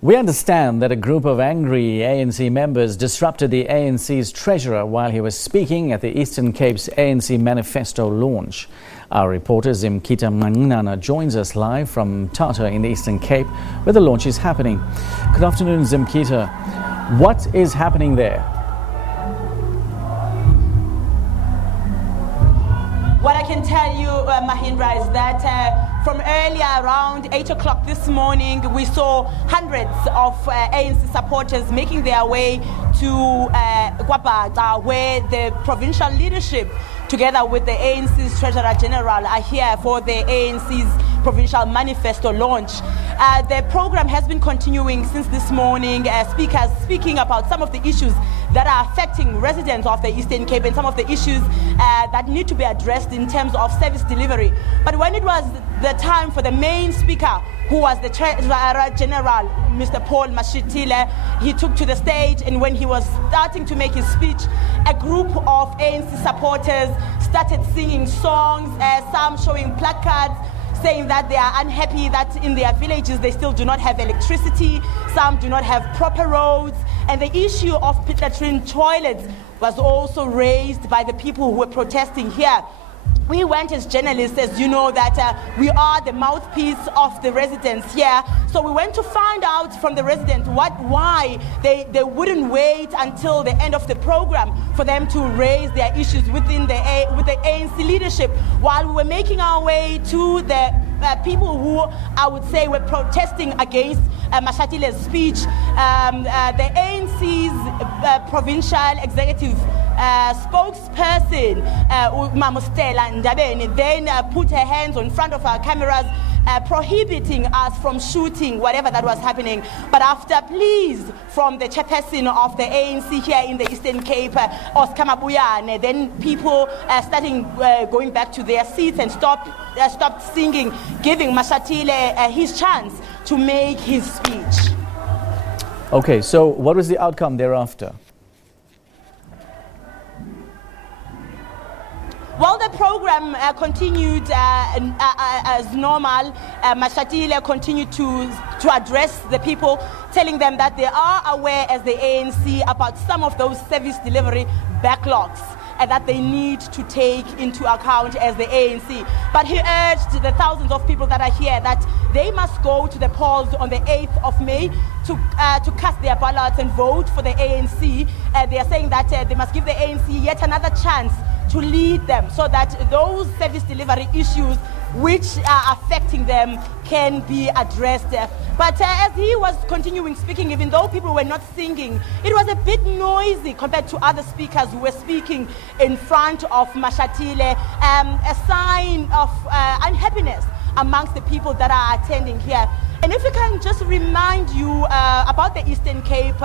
We understand that a group of angry ANC members disrupted the ANC's treasurer while he was speaking at the Eastern Cape's ANC Manifesto launch. Our reporter Zimkhitha Manqinana joins us live from Mthatha in the Eastern Cape, where the launch is happening. Good afternoon, Zimkhitha. What is happening there? What I can tell you, Mahindra, is that from earlier around 8 o'clock this morning, we saw hundreds of ANC supporters making their way to Kwabata, where the provincial leadership, together with the ANC's Treasurer General, are here for the ANC's provincial manifesto launch. The program has been continuing since this morning, speakers speaking about some of the issues that are affecting residents of the Eastern Cape and some of the issues that need to be addressed in terms of service delivery. But when it was the time for the main speaker, who was the Treasurer General, Mr. Paul Mashitile, he took to the stage, and when he was starting to make his speech, a group of ANC supporters started singing songs, some showing placards, saying that they are unhappy that in their villages they still do not have electricity, some do not have proper roads, and the issue of latrine toilets was also raised by the people who were protesting here. We went as journalists, as you know, that we are the mouthpiece of the residents here. So we went to find out from the residents why they wouldn't wait until the end of the program for them to raise their issues with the ANC leadership. While we were making our way to the people who, I would say, were protesting against Mashatile's speech, the ANC's provincial executive spokesperson, Mamustela Ndabeni, then put her hands in front of our cameras, prohibiting us from shooting whatever that was happening. But after pleas from the chairperson of the ANC here in the Eastern Cape, Oscar Mabuyane, then people starting going back to their seats and stopped singing, giving Mashatile his chance to make his speech. Okay, so what was the outcome thereafter? Well, the program continued as normal. Mashatile continued to address the people, telling them that they are aware as the ANC about some of those service delivery backlogs and that they need to take into account as the ANC. But he urged the thousands of people that are here that they must go to the polls on the 8th of May to cast their ballots and vote for the ANC. They are saying that they must give the ANC yet another chance to lead them so that those service delivery issues which are affecting them can be addressed. But as he was continuing speaking, even though people were not singing, it was a bit noisy compared to other speakers who were speaking in front of Mashatile, a sign of unhappiness amongst the people that are attending here. And if we can just remind you about the Eastern Cape,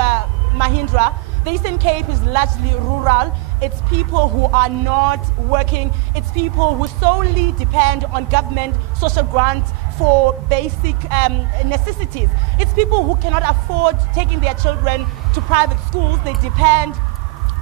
Mahindra, the Eastern Cape is largely rural. It's people who are not working. It's people who solely depend on government social grants for basic necessities. It's people who cannot afford taking their children to private schools. They depend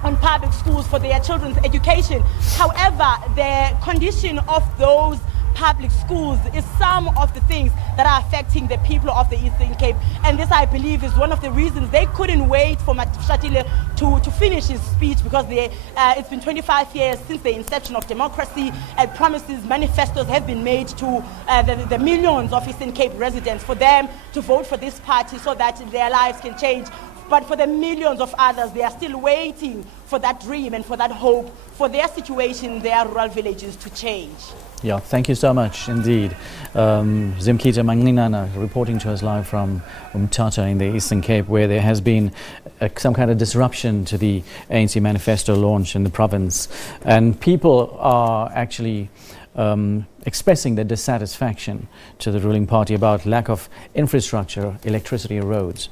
on public schools for their children's education. However, the condition of those public schools is some of the things that are affecting the people of the Eastern Cape, and this, I believe, is one of the reasons they couldn't wait for Mashatile to finish his speech, because it's been 25 years since the inception of democracy, and promises, manifestos have been made to the millions of Eastern Cape residents for them to vote for this party so that their lives can change. But for the millions of others, they are still waiting for that dream and for that hope for their situation, their rural villages to change. Yeah, thank you so much indeed. Zimkhitha Manqinana reporting to us live from Mthatha in the Eastern Cape, where there has been some kind of disruption to the ANC Manifesto launch in the province. And people are actually expressing their dissatisfaction to the ruling party about lack of infrastructure, electricity, roads.